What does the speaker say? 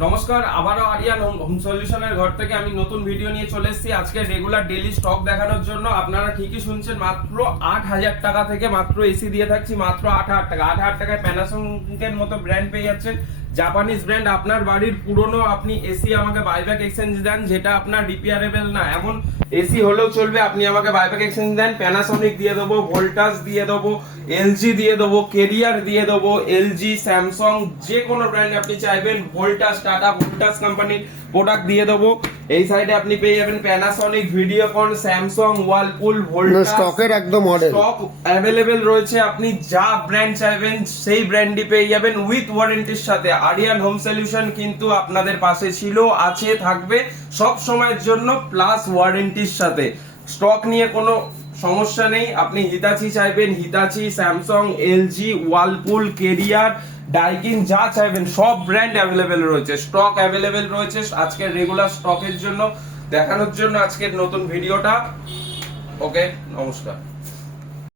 নমস্কার, আবারও আরিয়ান হোম সলিউশনের ঘর থেকে আমি নতুন ভিডিও নিয়ে চলে এসেছি। আজকে রেগুলার ডেইলি স্টক দেখানোর জন্য। আপনারা ঠিকই শুনছেন, মাত্র 8,000 টাকা থেকে মাত্র এসি দিয়ে থাকছি, মাত্র 8,000 টাকা। 8,000 টাকায় প্যানাসোনিকের মতো ব্র্যান্ড পেয়ে যাচ্ছেন, জাপানিজ ব্র্যান্ড। আপনার বাড়ির পুরনো আপনি এসি আমাকে বাইব্যাক এক্সচেঞ্জ দেন, যেটা আপনার রিপেয়ারেবল না, এমন এসি হলেও চলবে, আপনি আমাকে বাইব্যাক এক্সচেঞ্জ দেন। প্যানাসোনিক দিয়ে দেবো, ভোল্টাস দিয়ে দেবো, এলজি দিয়ে দেবো, কেরিয়ার দিয়ে দেবো, এলজি, স্যামসাং, যে কোনো ব্র্যান্ড আপনি চাইবেন, ভোল্টাস, টাটা ভোল্টাস কোম্পানির প্রোডাক্ট দিয়ে দেবো। এই সাইডে আপনি পেয়ে যাবেন প্যানাসোনিক, ভিডিওকন, স্যামসাং, ওয়ালপুল, ভোল্টাস। স্টকের একদম মডেল স্টক অ্যাভেলেবেল রয়েছে, আপনি যা ব্র্যান্ড চাইবেন সেই ব্র্যান্ডই পেয়ে যাবেন উইথ ওয়ারেন্টির সাথে। আরিয়ান হোম সলিউশন কিন্তু আপনাদের পাশে ছিল, আছে, থাকবে সব সময়ের জন্য, প্লাস ওয়ারেন্টির সাথে। স্টক নিয়ে কোনো সমস্যা নেই। আপনি হিতাচি চাইবেন, হিতাচি, স্যামসাং, এলজি, ওয়ালপুল, কেরিয়ার, ডাইকিন, যা চাইবেন সব ব্র্যান্ড অ্যাভেলেবেল রয়েছে, স্টক অ্যাভেলেবেল রয়েছে। আজকের রেগুলার স্টকের জন্য দেখানোর জন্য আজকের নতুন ভিডিওটা। ওকে, নমস্কার।